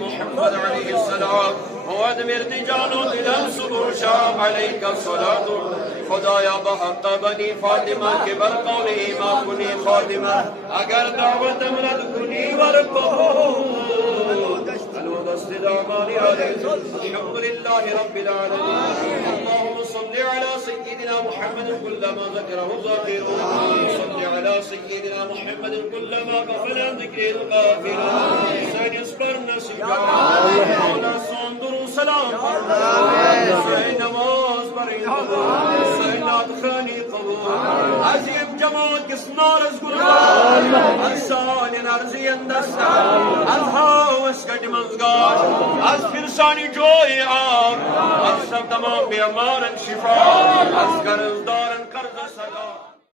محمد عليه السلام وادمر تجان الى صدور شام عليك الصلاة خدایا بحق بنی فاطمہ کے بر قولی ما کنی خاتمہ اگر دعوت امرد کنی ورقبول الودست دعمانی علیہ الحمد لله رب العالمين اللهم صل على سيدنا محمد كلما ذكره ذاكرون صل على سيدنا محمد كلما غفل عن ذكر الغافلون سيد اصبرنا سجاد مولا صندر سلام سيد نماز برين سيد نادخاني قبول عزيب جمال كسنار ازقران انسان نرزي اندستا ازهاوش قد مزقاش از فرساني جوي عام از سب تمام بيامار شفاء از قرز دارن قرز سلام